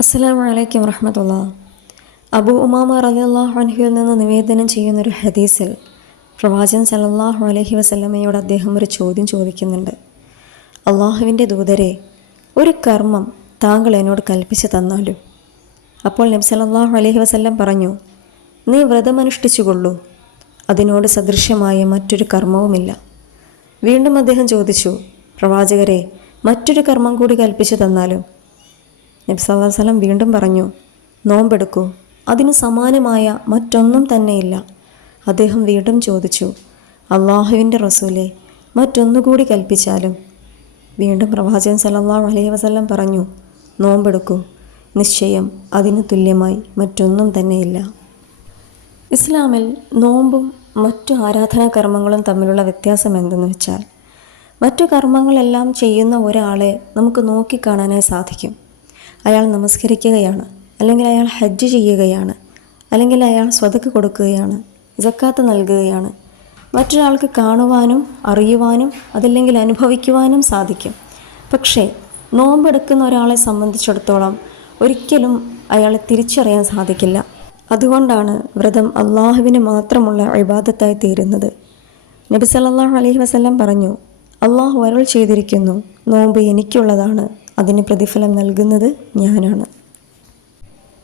അസ്സലാമു അലൈക്കും വറഹ്മത്തുള്ളാഹി. അബൂ ഉമാമ റളിയല്ലാഹു അൻഹുവിൽ നിന്ന് നിവേദനം ചെയ്യുന്നൊരു ഹദീസിൽ പ്രവാചകൻ സല്ലല്ലാഹു അലൈഹി വസല്ലമയോട് അദ്ദേഹം ഒരു ചോദ്യം ചോദിക്കുന്നുണ്ട്. അള്ളാഹുവിൻ്റെ ദൂതരെ, ഒരു കർമ്മം താങ്കൾ എന്നോട് കൽപ്പിച്ചു തന്നാലും? അപ്പോൾ നബി സല്ലല്ലാഹു അലൈഹി വസല്ലം പറഞ്ഞു, നീ വ്രതമനുഷ്ഠിച്ചുകൊള്ളൂ, അതിനോട് സദൃശ്യമായ മറ്റൊരു കർമ്മവുമില്ല. വീണ്ടും അദ്ദേഹം ചോദിച്ചു, പ്രവാചകരെ, മറ്റൊരു കർമ്മം കൂടി കൽപ്പിച്ചു തന്നാലും? നബി സല്ലല്ലാഹു അലൈഹി വസല്ലം വീണ്ടും പറഞ്ഞു, നോമ്പെടുക്കൂ, അതിന് സമാനമായ മറ്റൊന്നും തന്നെയില്ല. അദ്ദേഹം വീണ്ടും ചോദിച്ചു, അള്ളാഹുവിൻ്റെ റസൂലെ, മറ്റൊന്നുകൂടി കൽപ്പിച്ചാലും? വീണ്ടും പ്രവാചകൻ സല്ലല്ലാഹു അലൈഹി വസല്ലം പറഞ്ഞു, നോമ്പെടുക്കൂ, നിശ്ചയം അതിന് തുല്യമായി മറ്റൊന്നും തന്നെയില്ല. ഇസ്ലാമിൽ നോമ്പും മറ്റു ആരാധനാ കർമ്മങ്ങളും തമ്മിലുള്ള വ്യത്യാസം എന്തെന്ന് വെച്ചാൽ, മറ്റു കർമ്മങ്ങളെല്ലാം ചെയ്യുന്ന ഒരാളെ നമുക്ക് നോക്കിക്കാണാനായി സാധിക്കും. അയാൾ നമസ്കരിക്കുകയാണ്, അല്ലെങ്കിൽ അയാൾ ഹജ്ജ് ചെയ്യുകയാണ്, അല്ലെങ്കിൽ അയാൾ സ്വതക്ക് കൊടുക്കുകയാണ്, സക്കാത്ത് നൽകുകയാണ്. മറ്റൊരാൾക്ക് കാണുവാനും അറിയുവാനും അതല്ലെങ്കിൽ അനുഭവിക്കുവാനും സാധിക്കും. പക്ഷേ നോമ്പെടുക്കുന്ന ഒരാളെ സംബന്ധിച്ചിടത്തോളം ഒരിക്കലും അയാളെ തിരിച്ചറിയാൻ സാധിക്കില്ല. അതുകൊണ്ടാണ് വ്രതം അള്ളാഹുവിന് മാത്രമുള്ള ഇബാദത്തായി തീരുന്നത്. നബി സല്ലല്ലാഹു അലൈഹി വസല്ലം പറഞ്ഞു, അള്ളാഹു അരുൾ ചെയ്തിരിക്കുന്നു, നോമ്പ് എനിക്കുള്ളതാണ്, അതിന് പ്രതിഫലം നൽകുന്നത് ഞാനാണ്.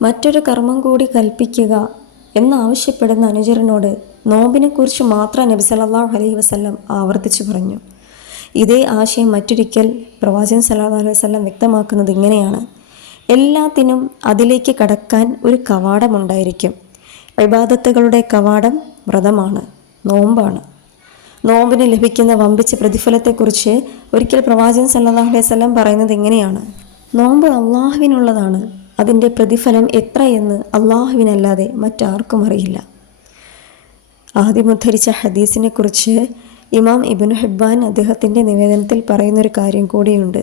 മറ്റൊരു കർമ്മം കൂടി കൽപ്പിക്കുക എന്നാവശ്യപ്പെടുന്ന അനുചരനോട് നോമ്പിനെക്കുറിച്ച് മാത്രം നബി സല്ലല്ലാഹു അലൈഹി വസല്ലം ആവർത്തിച്ചു പറഞ്ഞു. ഇതേ ആശയം മറ്റൊരിക്കൽ പ്രവാചകൻ സല്ലല്ലാഹു അലൈഹി വസല്ലം വ്യക്തമാക്കുന്നത് ഇങ്ങനെയാണ്: എല്ലാത്തിനും അതിലേക്ക് കടക്കാൻ ഒരു കവാടമുണ്ടായിരിക്കും. ഇബാദത്തുകളുടെ കവാടം വ്രതമാണ്, നോമ്പാണ്. നോമ്പിന് ലഭിക്കുന്ന വമ്പിച്ച പ്രതിഫലത്തെക്കുറിച്ച് ഒരിക്കൽ പ്രവാചകൻ സല്ലല്ലാഹു അലൈഹി വസല്ലം പറയുന്നത് ഇങ്ങനെയാണ്: നോമ്പ് അള്ളാഹുവിനുള്ളതാണ്, അതിൻ്റെ പ്രതിഫലം എത്രയെന്ന് അള്ളാഹുവിനല്ലാതെ മറ്റാർക്കും അറിയില്ല. ആദ്യം ഉദ്ധരിച്ച ഹദീസിനെ കുറിച്ച് ഇമാം ഇബ്നു ഹിബ്ബാൻ അദ്ദേഹത്തിൻ്റെ നിവേദനത്തിൽ പറയുന്നൊരു കാര്യം കൂടിയുണ്ട്.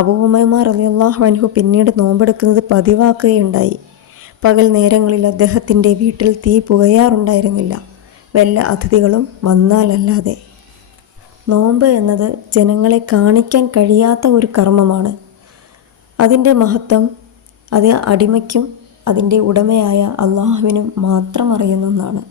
അബൂ ഉമൈമ റളിയല്ലാഹു അൻഹു പിന്നീട് നോമ്പെടുക്കുന്നത് പതിവാക്കുകയുണ്ടായി. പകൽ നേരങ്ങളിൽ അദ്ദേഹത്തിൻ്റെ വീട്ടിൽ തീ പുകയാറുണ്ടായിരുന്നില്ല, വല്ല അതിഥികളും വന്നാലല്ലാതെ. നോമ്പ് എന്നത് ജനങ്ങളെ കാണിക്കാൻ കഴിയാത്ത ഒരു കർമ്മമാണ്. അതിൻ്റെ മഹത്വം അത് അടിമയ്ക്കും അതിൻ്റെ ഉടമയായ അള്ളാഹുവിനും മാത്രം അറിയുന്ന ഒന്നാണ്.